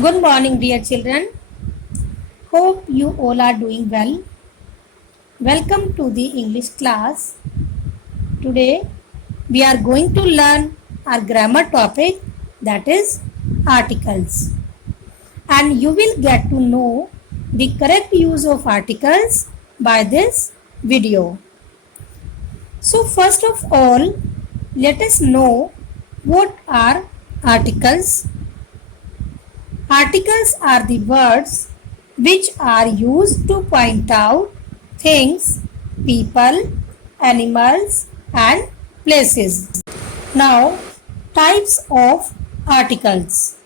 Good morning, dear children. Hope you all are doing well. Welcome to the English class. Today we are going to learn our grammar topic, that is articles. And you will get to know the correct use of articles by this video. So first of all, let us know what are articles. Articles are the words which are used to point out things, people, animals and places. Now, types of articles.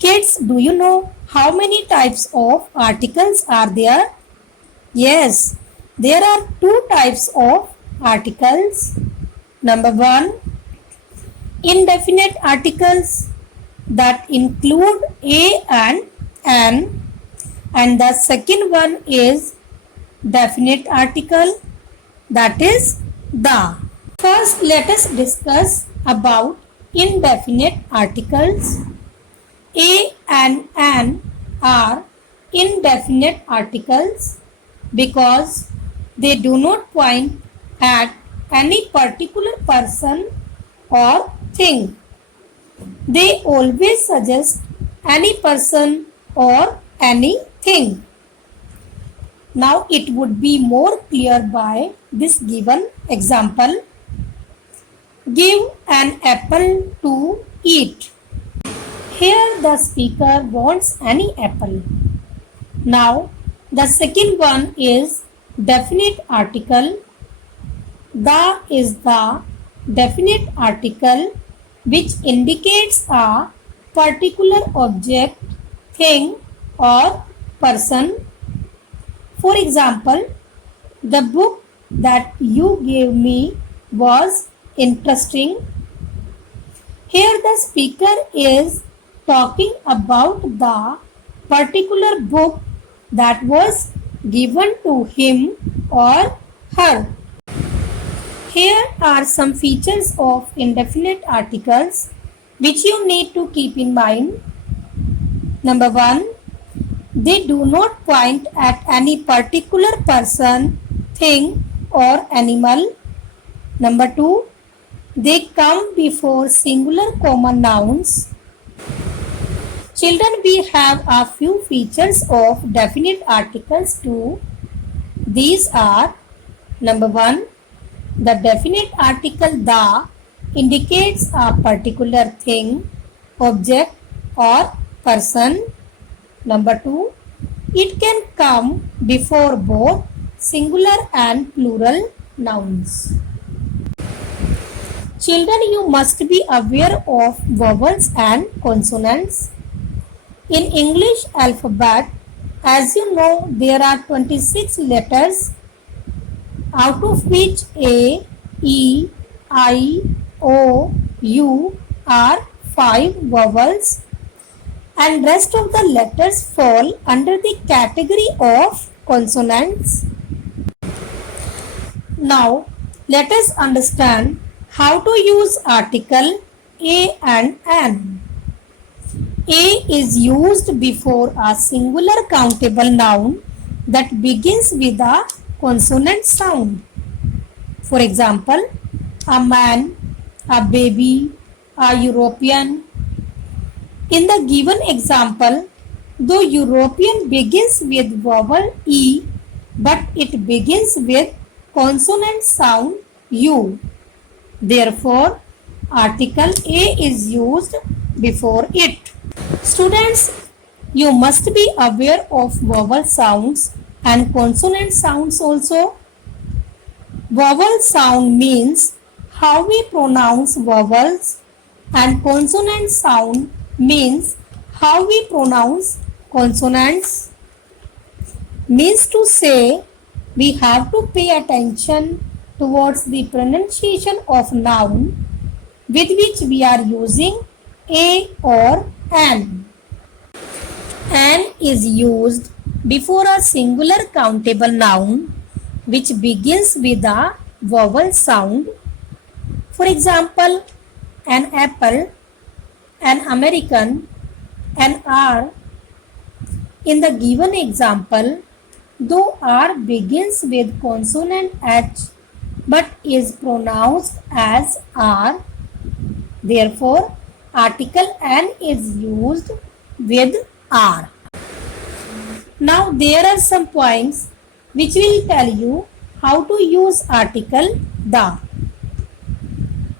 Kids, do you know how many types of articles are there? Yes, there are two types of articles. Number one, indefinite articles that include a and an, and the second one is definite article, that is the. First, let us discuss about indefinite articles. A and an are indefinite articles because they do not point at any particular person or thing. They always suggest any person or anything. Now it would be more clear by this given example. Give an apple to eat. Here the speaker wants any apple. Now the second one is definite article. The is the definite article which indicates a particular object, thing or person. For example, the book that you gave me was interesting. Here the speaker is talking about the particular book that was given to him or her. Here are some features of indefinite articles which you need to keep in mind. Number one, they do not point at any particular person, thing or animal. Number two, they come before singular common nouns. Children, we have a few features of definite articles too. These are: number one, the definite article the indicates a particular thing, object or person. Number two, it can come before both singular and plural nouns. Children, you must be aware of vowels and consonants. In English alphabet, as you know, there are 26 letters, out of which A, E, I, O, U are 5 vowels, and rest of the letters fall under the category of consonants. Now, let us understand how to use article a and an. A is used before a singular countable noun that begins with a consonant sound. For example, a man, a baby, a European. In the given example, though European begins with vowel E, but it begins with consonant sound U. Therefore, article A is used before it. Students, you must be aware of vowel sounds and consonant sounds also. Vowel sound means how we pronounce vowels, and consonant sound means how we pronounce consonants. Means to say, we have to pay attention towards the pronunciation of noun with which we are using a or an. An is used before a singular countable noun which begins with a vowel sound. For example, an apple, an American, and R. In the given example, though R begins with consonant H but is pronounced as R, therefore article N is used with R. Now there are some points which will tell you how to use article the.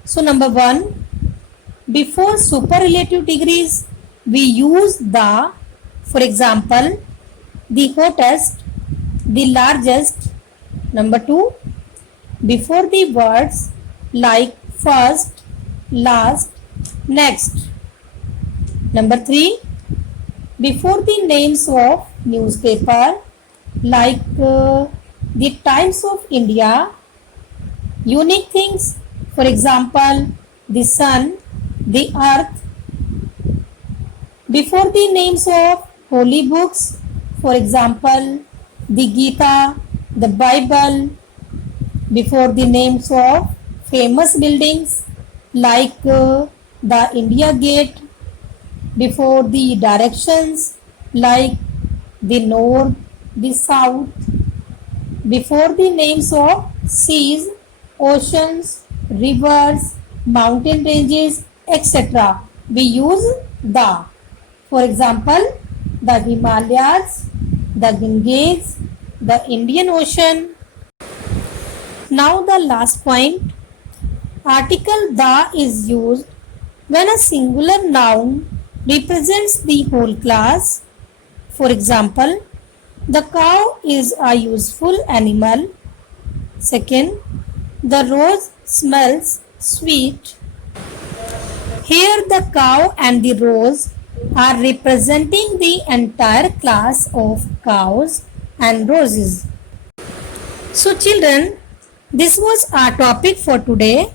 So number 1, before superlative degrees we use the. For example, the hottest, the largest. Number 2, before the words like first, last, next. Number 3, before the names of newspaper like the Times of India, unique things, for example, the sun, the earth. Before the names of holy books, for example, the Gita, the Bible. Before the names of famous buildings like the India Gate. Before the directions like the north, the south. Before the names of seas, oceans, rivers, mountain ranges, etc. we use the. For example, the Himalayas, the Ganges, the Indian Ocean. Now the last point, article the is used when a singular noun represents the whole class. For example, the cow is a useful animal. Second, the rose smells sweet. Here the cow and the rose are representing the entire class of cows and roses. So children, this was our topic for today.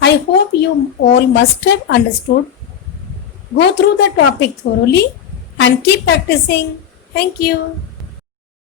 I hope you all must have understood. Go through the topic thoroughly and keep practicing. Thank you.